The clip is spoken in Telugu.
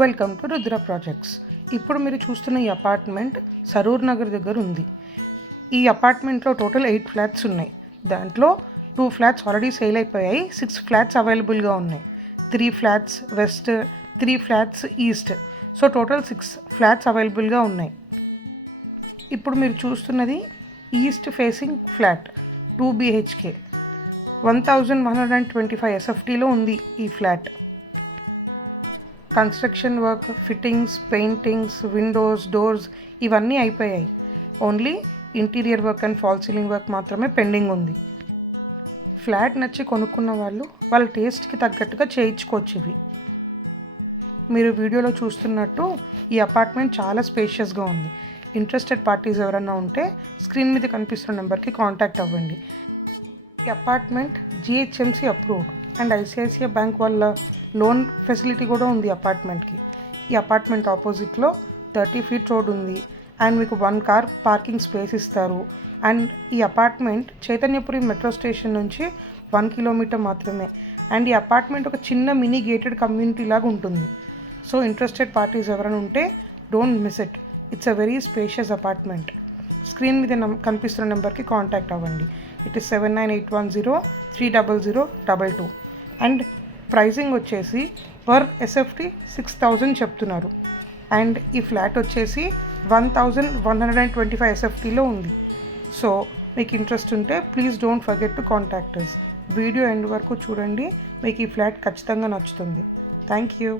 Welcome to Rudra projects. ఇప్పుడు మీరు చూస్తున్న ఈ అపార్ట్మెంట్ సరూర్ నగర్ దగ్గర ఉంది. ఈ అపార్ట్మెంట్లో టోటల్ 8 ఫ్లాట్స్ ఉన్నాయి. దాంట్లో 2 ఫ్లాట్స్ ఆల్రెడీ సేల్ అయిపోయాయి. 6 ఫ్లాట్స్ అవైలబుల్గా ఉన్నాయి. 3 flats west, 3 flats east. So total 6 flats అవైలబుల్గా ఉన్నాయి. ఇప్పుడు మీరు చూస్తున్నది ఈస్ట్ ఫేసింగ్ ఫ్లాట్ 2 BHK 1125 SFTలో ఉంది ఈ flat. Construction work, fittings, paintings, Windows, doors ఇవన్నీ అయిపోయాయి. Only interior work and fall ceiling work మాత్రమే పెండింగ్ ఉంది. ఫ్లాట్ నచ్చి కొనుక్కున్న వాళ్ళు వాళ్ళ టేస్ట్కి తగ్గట్టుగా చేయించుకోవచ్చు. ఇవి మీరు వీడియోలో చూస్తున్నట్టు ఈ అపార్ట్మెంట్ చాలా స్పేషియస్గా ఉంది. ఇంట్రెస్టెడ్ పార్టీస్ ఎవరైనా ఉంటే స్క్రీన్ మీద కనిపిస్తున్న నెంబర్కి కాంటాక్ట్ అవ్వండి. ఈ apartment GHMC approved and ICICI bank వల్ల లోన్ ఫెసిలిటీ కూడా ఉంది అపార్ట్మెంట్కి. ఈ అపార్ట్మెంట్ ఆపోజిట్లో 30 feet రోడ్ ఉంది అండ్ మీకు 1 car పార్కింగ్ స్పేస్ ఇస్తారు. అండ్ ఈ అపార్ట్మెంట్ చైతన్యపురి మెట్రో స్టేషన్ నుంచి 1 kilometer మాత్రమే. అండ్ ఈ అపార్ట్మెంట్ ఒక చిన్న మినీ గేటెడ్ కమ్యూనిటీ లాగా ఉంటుంది. సో ఇంట్రెస్టెడ్ పార్టీస్ ఎవరైనా ఉంటే don't miss it. It's a very spacious apartment. Screen మీద కనిపిస్తున్న నెంబర్కి కాంటాక్ట్ అవ్వండి. ఇట్ ఈస్ 7981030022 అండ్ ప్రైసింగ్ వచ్చేసి పర్ SFT 6000 చెప్తున్నారు. అండ్ ఈ ఫ్లాట్ వచ్చేసి 1125 SFTలో ఉంది. సో మీకు ఇంట్రెస్ట్ ఉంటే please don't forget to contact us. Video end వరకు చూడండి, మీకు ఈ ఫ్లాట్ ఖచ్చితంగా నచ్చుతుంది. Thank you.